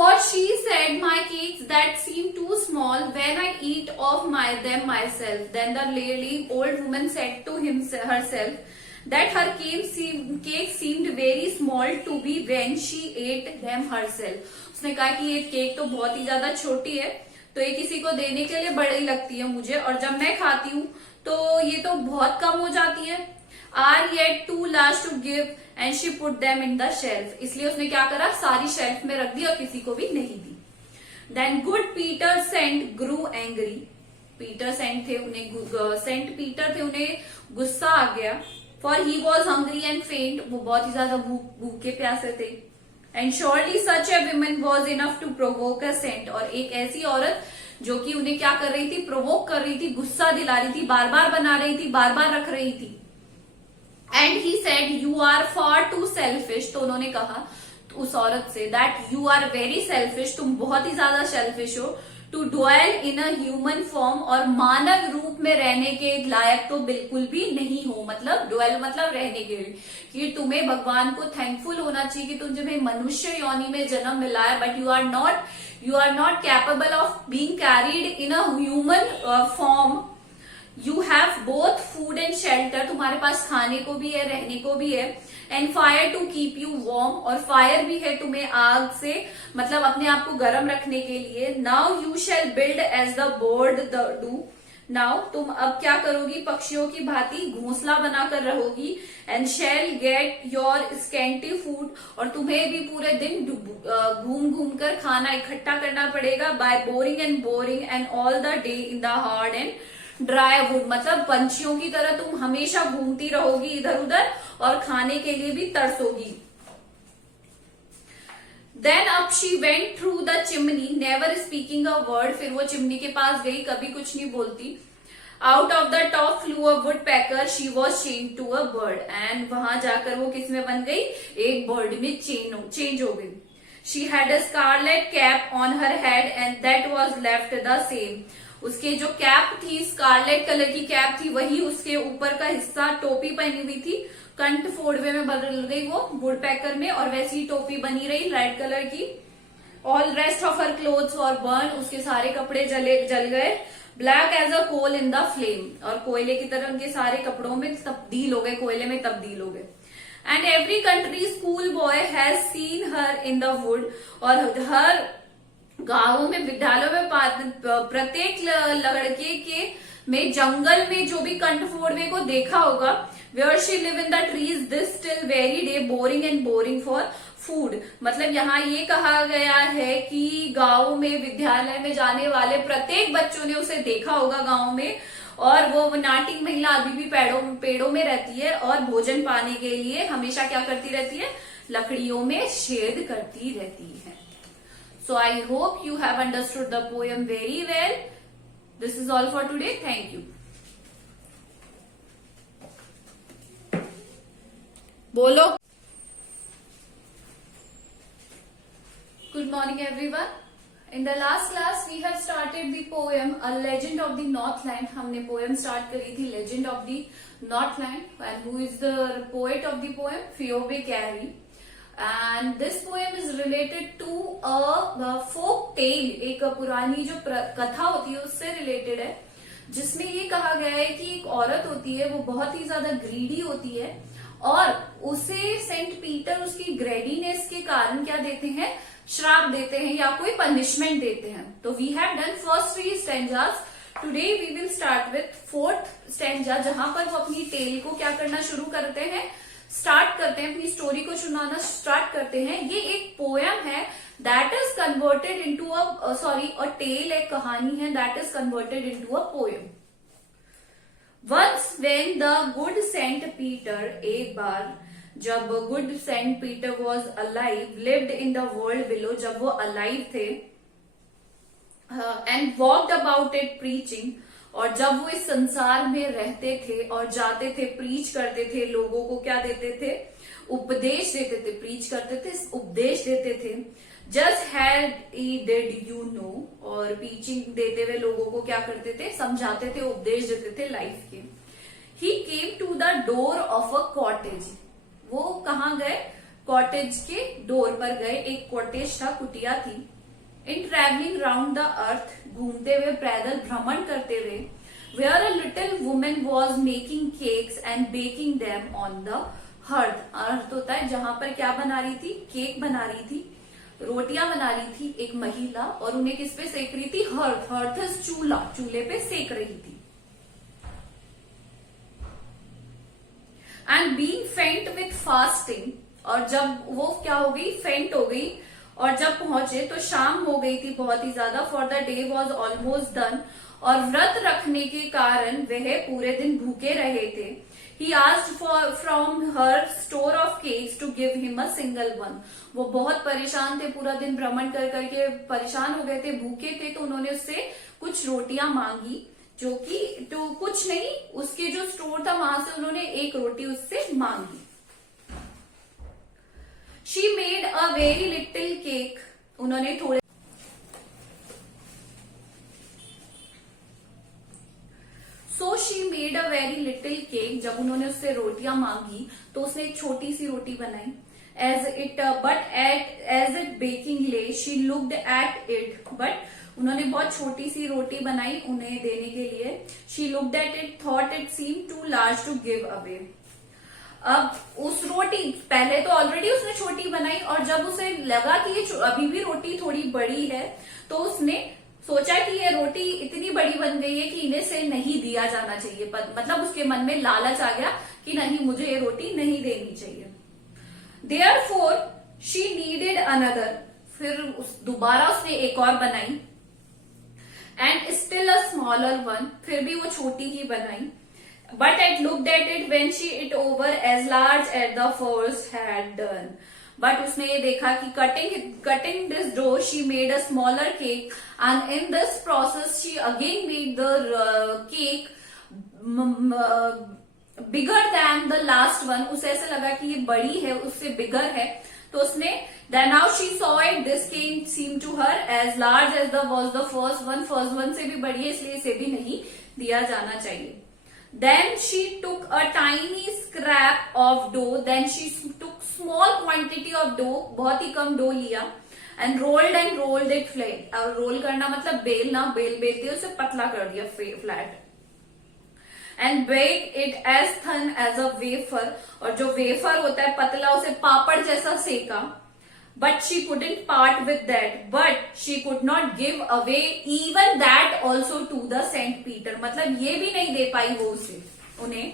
For she said, my cakes that seem too small when I eat of them myself. Then the lady old woman said to herself that her cake seemed very small to be when she ate them herself. उसने कहा कि ये cake तो बहुत ही ज्यादा छोटी है, तो ये किसी को देने के लिए बड़ी लगती है मुझे, और जब मैं खाती हूँ तो ये तो बहुत कम हो जाती है. Are yet too large to give and she put them in the shelf. इसलिए उसने क्या करा, सारी शेल्फ में रख दी और किसी को भी नहीं दी. Then good Peter Saint grew angry. Peter Saint थे उन्हें गुस्सा आ गया. For he was hungry and faint. वो बहुत ही ज्यादा भूखे प्यासे थे. And surely such a woman was enough to provoke a saint. और एक ऐसी औरत जो कि उन्हें क्या कर रही थी, प्रोवोक कर रही थी, गुस्सा दिला रही थी, बार बार बना रही थी, बार बार रख रही थी. And he said you are for too selfish. तो उन्होंने कहा उस औरत से that you are very selfish, तुम बहुत ही ज्यादा सेल्फिश हो, to dwell in a human form, और मानव रूप में रहने के लायक तो बिल्कुल भी नहीं हो. मतलब ड्वेल मतलब रहने के लिए, कि तुम्हें भगवान को थैंकफुल होना चाहिए कि तुम्हें मनुष्य योनि में जन्म मिला है, but you are not capable of being carried in a human form. You have both food and shelter, तुम्हारे पास खाने को भी है, रहने को भी है, and fire to keep you warm, और फायर भी है तुम्हें आग से, मतलब अपने आप को गर्म रखने के लिए. Now you shall build as the bird do. Now तुम अब क्या करोगी, पक्षियों की भांति घोंसला बनाकर रहोगी. And shall get your scanty food, और तुम्हें भी पूरे दिन घूम घूम कर खाना इकट्ठा करना पड़ेगा. By boring and all the day in the hard and dry wood, मतलब पंछियों की तरह तुम हमेशा घूमती रहोगी इधर उधर और खाने के लिए भी तरसोगी. Then up she went through the chimney never speaking a word. फिर वो चिमनी के पास गई, कभी कुछ नहीं बोलती. Out of the top flew a woodpecker, she was change to a bird. And वहां जाकर वो किस में बन गई, एक बर्ड में चेंज हो गई. She had a scarlet cap on her head and that was left the same. उसके जो कैप थी, स्कारलेट कलर की कैप थी, वही उसके ऊपर का हिस्सा, टोपी पहनी हुई थी, कंठ फोड़वे में बदल गई वो वुड पैकर में, और वैसी टोपी बनी रही रेड कलर की. All rest of her clothes were burn, उसके सारे कपड़े जल गए. Black as a coal in the flame, और कोयले की तरह उनके सारे कपड़ों में तब्दील हो गए, कोयले में तब्दील हो गए. And every country school boy has seen her in the wood, और हर गांवों में, विद्यालयों में प्रत्येक लड़के के में जंगल में जो भी कंठ फोड़वे को देखा होगा. Where she live in the trees this still very day boring for food. मतलब यहाँ ये कहा गया है कि गांव में, विद्यालय में जाने वाले प्रत्येक बच्चों ने उसे देखा होगा गांव में, और वो नाटिक महिला अभी भी पेड़ों में रहती है, और भोजन पाने के लिए हमेशा क्या करती रहती है, लकड़ियों में छेद करती रहती है. So I hope you have understood the poem very well. This is all for today. Thank you. Bolo. Good morning everyone. In the last class we have started the poem A Legend of the Northland. हमने poem start करी थी Legend of the Northland. And who is the poet of the poem? Phoebe Carey. And this poem is related to a folk tale. एक पुरानी जो कथा होती है उससे रिलेटेड है, जिसमें ये कहा गया है कि एक औरत होती है, वो बहुत ही ज्यादा ग्रीडी होती है, और उसे सेंट पीटर उसकी ग्रेडीनेस के कारण क्या देते हैं, श्राप देते हैं या कोई पनिशमेंट देते हैं. तो we have done first 3 stanzas. Today we will start with 4th stanza, जहां पर वो अपनी टेल को क्या करना शुरू करते हैं, स्टार्ट करते हैं, अपनी स्टोरी को सुनाना स्टार्ट करते हैं. ये एक पोयम है that is converted into a tale, एक कहानी है that is converted into a poem. Once when the good Saint Peter, एक बार जब good Saint Peter was alive, lived in the world below, जब वो अलाइव थे, and walked about it preaching, और जब वो इस संसार में रहते थे और जाते थे, प्रीच करते थे, लोगों को क्या देते थे, उपदेश देते थे, प्रीच करते थे, उपदेश देते थे. Just had he did you know, और प्रीचिंग देते हुए लोगों को क्या करते थे, समझाते थे, उपदेश देते थे लाइफ के. He came to the door of a cottage. वो कहाँ गए, कॉटेज के डोर पर गए। एक कॉटेज था, कुटिया थी। In travelling round the earth, घूमते हुए, पैदल भ्रमण करते हुए, where a little woman was making cakes and baking them on the hearth. अर्थ होता है जहां पर क्या बना रही थी, केक बना रही थी, रोटियां बना रही थी एक महिला, और उन्हें किस पे सेक रही थी, हर्थ। हर्थ इज चूल्हा, चूल्हे पे सेक रही थी। एंड बीइंग फेंट विथ फास्टिंग, और जब वो क्या हो गई, फेंट हो गई, और जब पहुंचे तो शाम हो गई थी बहुत ही ज्यादा। For the day was almost done, और व्रत रखने के कारण वह पूरे दिन भूखे रहे थे। He asked from her store of cakes to give him a single one. वो बहुत परेशान थे, पूरा दिन भ्रमण कर करके परेशान हो गए थे, भूखे थे, तो उन्होंने उससे कुछ रोटियां मांगी, जो कि तो कुछ नहीं, उसके जो स्टोर था वहां से उन्होंने एक रोटी उससे मांगी। She made a very little cake. उन्होंने थोड़े So she made a very little cake. जब उन्होंने उससे रोटियां मांगी तो उसने एक छोटी सी रोटी बनाई। As it baking lay, she looked at it. But उन्होंने बहुत छोटी सी रोटी बनाई उन्हें देने के लिए। She looked at it, thought it seemed too large to give away. अब उस रोटी, पहले तो ऑलरेडी उसने छोटी बनाई, और जब उसे लगा कि ये अभी भी रोटी थोड़ी बड़ी है, तो उसने सोचा कि ये रोटी इतनी बड़ी बन गई है कि इन्हें से नहीं दिया जाना चाहिए। मतलब उसके मन में लालच आ गया कि नहीं, मुझे ये रोटी नहीं देनी चाहिए। Therefore she needed another. फिर दोबारा उसने एक और बनाई। And still a smaller one. फिर भी वो छोटी ही बनाई। But it looked at it when she it over as large as the first had done. But उसने ये देखा कि cutting this dough, she made a smaller cake, and in this process she again made the cake bigger than the last one. उसे ऐसा लगा कि ये बड़ी है, उससे bigger है, तो उसने then now she saw it, this cake seemed to her as large as was the first one. First one से भी बड़ी है, इसलिए इसे भी नहीं दिया जाना चाहिए। Then she took a tiny scrap of dough. Then she took small quantity of dough, बहुत ही कम डो लिया, and rolled it flat. और रोल करना मतलब बेलना, बेलते उसे पतला कर दिया, flat, and baked it as thin as a wafer. और जो वेफर होता है पतला, उसे पापड़ जैसा सेका। But she couldn't part with that. But she could not give away even that also to the Saint Peter. मतलब ये भी नहीं दे पाई वो उसे, उन्हें।